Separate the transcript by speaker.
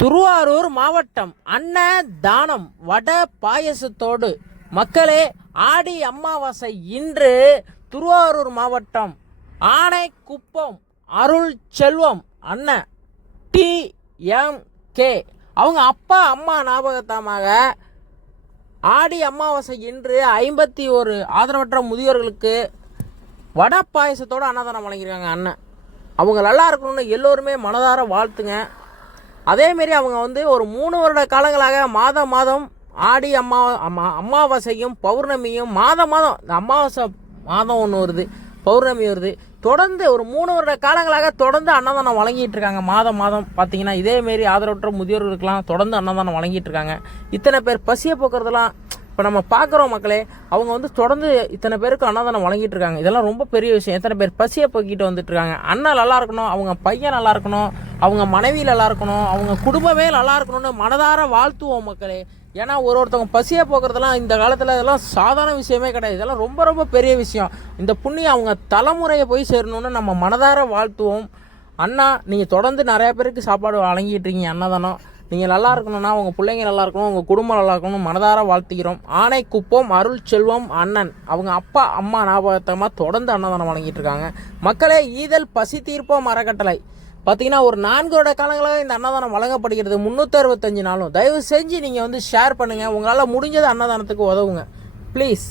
Speaker 1: திருவாரூர் மாவட்டம் அன்ன தானம் வட பாயசத்தோடு. மக்களே ஆடி அமாவாசை இன்று திருவாரூர் மாவட்டம் ஆனைக்குப்பம் அருள் செல்வம் அண்ணன் டி எம் கே. அவங்க அப்பா அம்மா ஞாபகத்தமாக ஆடி அமாவாசை இன்று ஐம்பத்தி ஒரு ஆதரவற்ற முதியோர்களுக்கு வடை பாயசத்தோட அன்னதானம் வழங்கியிருக்காங்க அண்ணன். அவங்க நல்லா இருக்கணும்னு எல்லோருமே மனதார வாழ்த்துங்க. அதேமாரி அவங்க வந்து ஒரு மூணு வருட காலங்களாக மாதம் மாதம் ஆடி அம்மா அம்மா அமாவாசையும் பௌர்ணமியும் மாதம் மாதம் இந்த அமாவாசை மாதம் ஒன்று வருது பௌர்ணமி வருது. தொடர்ந்து ஒரு மூணு வருட காலங்களாக தொடர்ந்து அன்னதானம் வழங்கிட்டு இருக்காங்க. மாதம் மாதம் பார்த்தீங்கன்னா இதேமாரி ஆதரவற்ற முதியோர்களுக்கெல்லாம் தொடர்ந்து அன்னதானம் வழங்கிட்டு இருக்காங்க. இத்தனை பேர் பசியை போக்குறதெல்லாம் இப்போ நம்ம பார்க்குறோம் மக்களே அவங்க வந்து தொடர்ந்து இத்தனை பேருக்கு அன்னதானம் வழங்கிட்டு இருக்காங்க. இதெல்லாம் ரொம்ப பெரிய விஷயம். எத்தனை பேர் பசியை போக்கிட்டு வந்துட்டு இருக்காங்க. அண்ணன் நல்லா இருக்கணும் அவங்க பையன் நல்லா இருக்கணும் அவங்க மனைவி நல்லா இருக்கணும் அவங்க குடும்பமே நல்லா இருக்கணும்னு மனதார வாழ்த்துவோம் மக்களே. ஏன்னா ஒரு ஒருத்தவங்க பசியை போக்குறதெல்லாம் இந்த காலத்தில் இதெல்லாம் சாதாரண விஷயமே கிடையாது. இதெல்லாம் ரொம்ப ரொம்ப பெரிய விஷயம். இந்த புண்ணியம் அவங்க தலைமுறையை போய் சேரணும்னு நம்ம மனதார வாழ்த்துவோம். அண்ணா நீங்கள் தொடர்ந்து நிறையா பேருக்கு சாப்பாடு வழங்கிட்டு இருக்கீங்க அன்னதானம். நீங்கள் நல்லா இருக்கணும்னா உங்கள் பிள்ளைங்க நல்லா இருக்கணும் உங்கள் குடும்பம் நல்லா இருக்கணும் மனதார வாழ்த்துகிறோம். ஆனைக்குப்பம் அருள் செல்வம் அண்ணன். அவங்க அப்பா அம்மா ஞாபகத்தமாக தொடர்ந்து அன்னதானம் வழங்கிட்டு இருக்காங்க. மக்களே ஈதல் பசி தீர்ப்போம் அறக்கட்டளை. பார்த்தீங்கன்னா ஒரு நான்கு வருட காலங்களாக இந்த அன்னதானம் வழங்கப்படுகிறது. முந்நூற்றி அறுபத்தஞ்சு நாளும். தயவு செஞ்சு நீங்கள் வந்து ஷேர் பண்ணுங்கள் உங்களால் முடிஞ்சது அன்னதானத்துக்கு உதவுங்க. ப்ளீஸ்